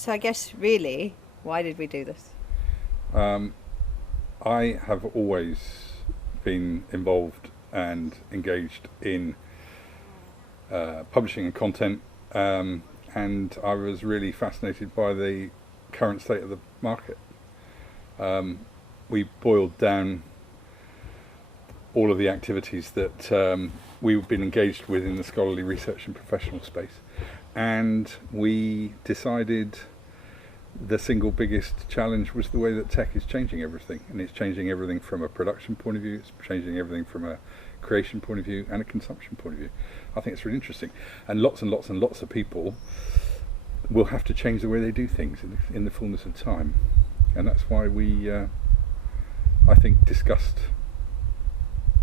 So I guess really, why did we do this? I have always been involved and engaged in publishing and content, and I was really fascinated by the current state of the market. We boiled down all of the activities that we've been engaged with in the scholarly research and professional space, and we decided the single biggest challenge was the way that tech is changing everything, and it's changing everything from a production point of view, it's changing everything from a creation point of view and a consumption point of view. I think it's really interesting, and lots of people will have to change the way they do things in the fullness of time, and that's why we I think discussed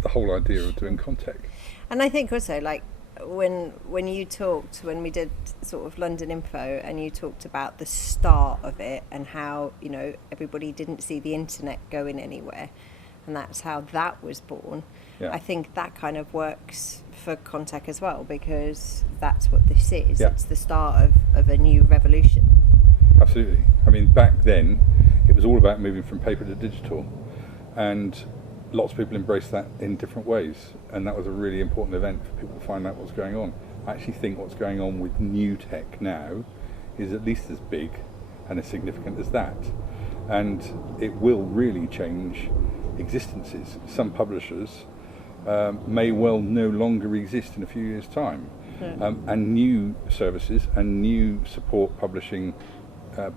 the whole idea of doing ConTech. And I think also, like, when you talked, when we did sort of London Info, and you talked about the start of it and how, you know, everybody didn't see the internet going anywhere, and that's how that was born. Yeah. I think that kind of works for ConTech as well, because that's what this is. Yeah. It's the start of a new revolution. Absolutely. I mean, back then it was all about moving from paper to digital, and lots of people embraced that in different ways, and that was a really important event for people to find out what's going on. I actually think what's going on with new tech now is at least as big and as significant as that, and it will really change existences. Some publishers may well no longer exist in a few years' time, and new services and new support publishing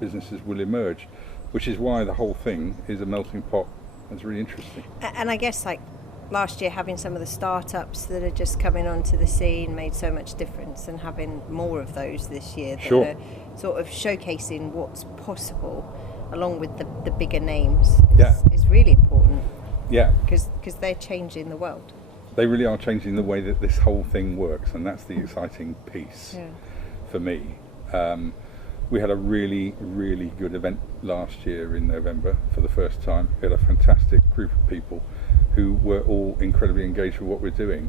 businesses will emerge, which is why the whole thing is a melting pot. It's really interesting. And I guess, like, last year having some of the startups that are just coming onto the scene made so much difference, and having more of those this year that Sure. are sort of showcasing what's possible along with the bigger names is really important. Yeah. Because they're changing the world. They really are changing the way that this whole thing works, and that's the exciting piece for me. We had a really, really good event last year in November for the first time. We had a fantastic group of people who were all incredibly engaged with what we're doing.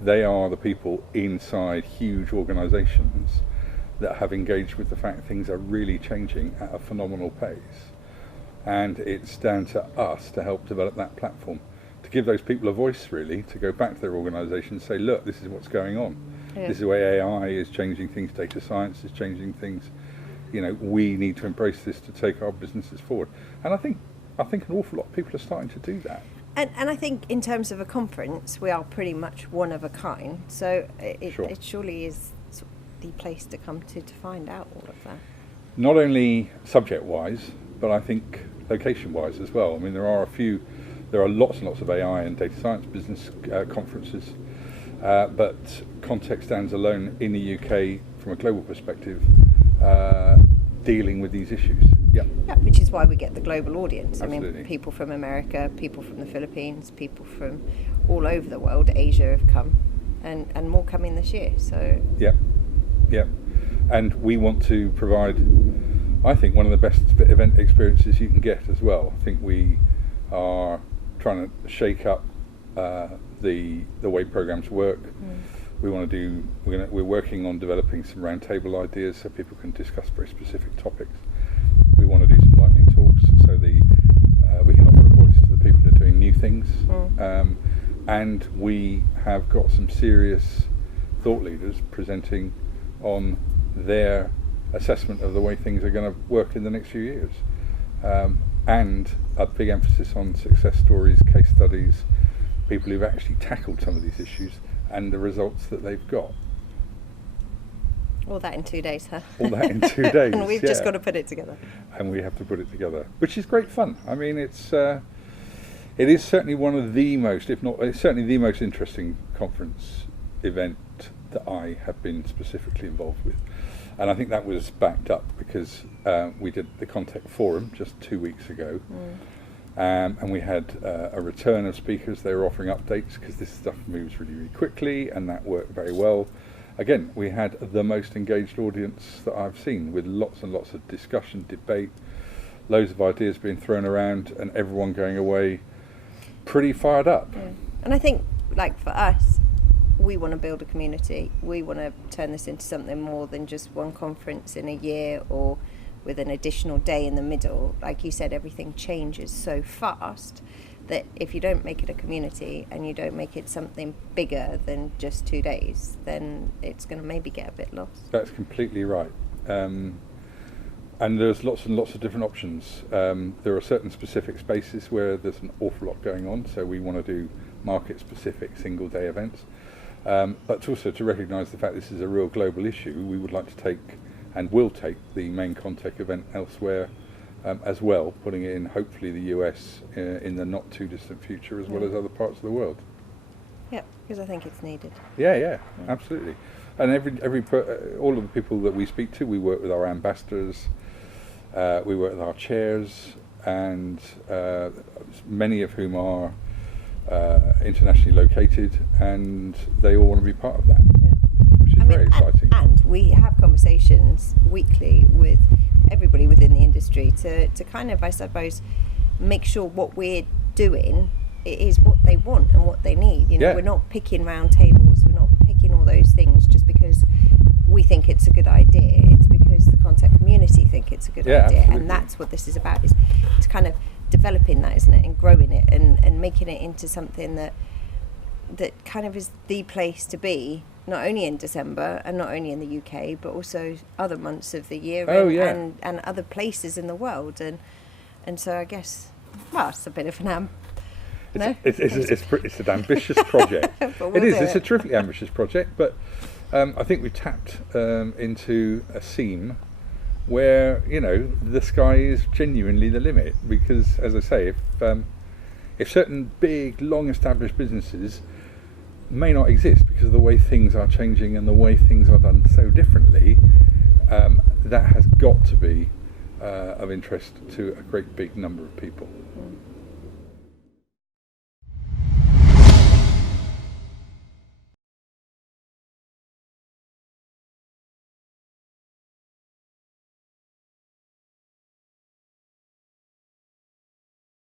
They are the people inside huge organisations that have engaged with the fact things are really changing at a phenomenal pace. And it's down to us to help develop that platform, to give those people a voice, really, to go back to their organisation and say, look, this is what's going on. This is the way AI is changing things, data science is changing things. You know, we need to embrace this to take our businesses forward. And I think an awful lot of people are starting to do that. And I think in terms of a conference, we are pretty much one of a kind. So it surely is sort of the place to come to find out all of that. Not only subject-wise, but I think location-wise as well. I mean, there are lots and lots of AI and data science business conferences, but ConTech stands alone in the UK from a global perspective, dealing with these issues. Yeah, which is why we get the global audience. Absolutely. I mean, people from America, people from the Philippines, people from all over the world. Asia have come, and more coming this year. So yeah, and we want to provide, I think, one of the best event experiences you can get as well. I think we are trying to shake up the way programs work. We're working on developing some roundtable ideas so people can discuss very specific topics. We want to do some lightning talks so we can offer a voice to the people that are doing new things. And we have got some serious thought leaders presenting on their assessment of the way things are going to work in the next few years. And a big emphasis on success stories, case studies, people who've actually tackled some of these issues and the results that they've got. All that in 2 days, huh? All that in 2 days. And we've just got to put it together. And we have to put it together, which is great fun. I mean, it is certainly one of the most, if not, it's certainly the most interesting conference event that I have been specifically involved with. And I think that was backed up because we did the ConTech Forum just 2 weeks ago. And we had a return of speakers. They were offering updates because this stuff moves really, really quickly, and that worked very well. Again, we had the most engaged audience that I've seen, with lots and lots of discussion, debate, loads of ideas being thrown around, and everyone going away pretty fired up. And I think, like, for us, we want to build a community. We want to turn this into something more than just one conference in a year or with an additional day in the middle, like you said, everything changes so fast that if you don't make it a community and you don't make it something bigger than just 2 days, then it's going to maybe get a bit lost. That's completely right. And there's lots and lots of different options. There are certain specific spaces where there's an awful lot going on, so we want to do market-specific single-day events. But also to recognise the fact this is a real global issue, we would like to take, and will take, the main ConTech event elsewhere as well, putting it in hopefully the US in the not-too-distant future, as well as other parts of the world. Yeah, because I think it's needed. Yeah, absolutely. And all of the people that we speak to, we work with our ambassadors, we work with our chairs, and many of whom are internationally located, and they all want to be part of that, which is very exciting. And we have conversations weekly with everybody within the industry to kind of, I suppose, make sure what we're doing is what they want and what they need. You know, we're not picking round tables, we're not picking all those things just because we think it's a good idea. It's because the ConTech community think it's a good idea. Absolutely. And that's what this is about, is to kind of developing that, isn't it, and growing it and making it into something that kind of is the place to be, not only in December and not only in the UK, but also other months of the year and other places in the world. And so I guess, well, it's a bit of an it's an ambitious project. It's a terrifically ambitious project, but I think we've tapped into a seam where, you know, the sky is genuinely the limit, because, as I say, if certain big, long-established businesses may not exist because of the way things are changing and the way things are done so differently, that has got to be of interest to a great big number of people.